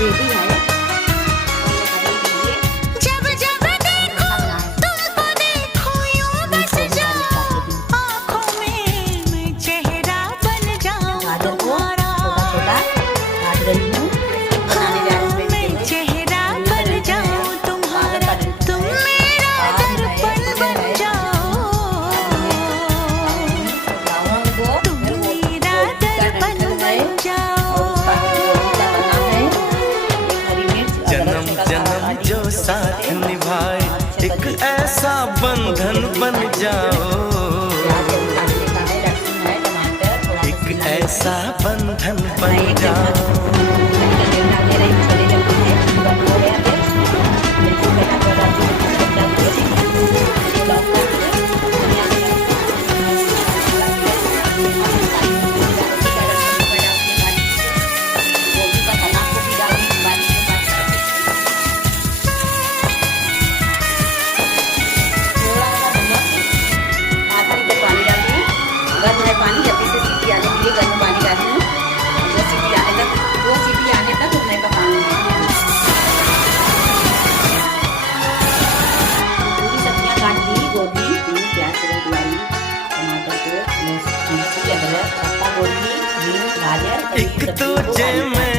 Ready है। जब जब देखो तुमको देखो यूं बस जाओ आँखों में मैं चेहरा बन जाऊं तुम्हारा। काट रही हूँ, बनाने जा रही हूँ मैं चेहरा बन जाऊं तुम्हारा, तुम मेरा दर्पण बन जाओ, तुम मेरा दर्पण बन जाओ। जन्म जन्म जो साथ निभाए एक ऐसा बंधन बन जाओ, एक ऐसा बंधन बन जाओ। पानी जल्दी से सीटी आने के लिए गर्म पानी डाली हूँ। जो सीटी आने तक, 2 सीटी आने तक उतने का पानी है। पूरी सब्जियाँ काट दी, गोभी, प्याज, गुलाबी, टमाटर को, मिर्ची, अदरक, पत्ता गोभी, बीन्स, गाजर। एक तुझे मैं